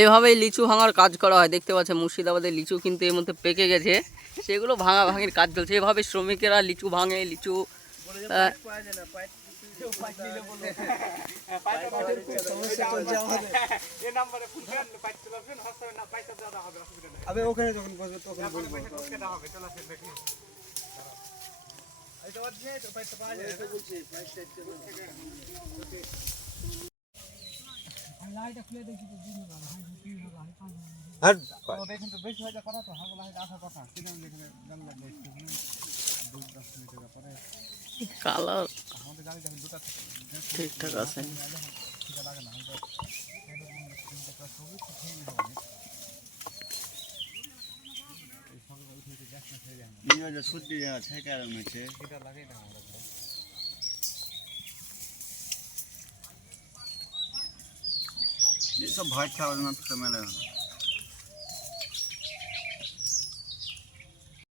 এভাবেই লিচু ভাঙার কাজ করা হয়। দেখতে পাচ্ছেন মুর্শিদাবাদের লিচু কিন্তু এর মধ্যে পেকে গেছে, সেগুলো ভাঙাভাঙির কাজ চলছে। এভাবে শ্রমিকেরা লিচু ভাঙে, লিচু ওখানে যখন বসবে তখন বলবো। কালার ঠিকঠাক আছে। সব ভয় খাওয়ার না মেলে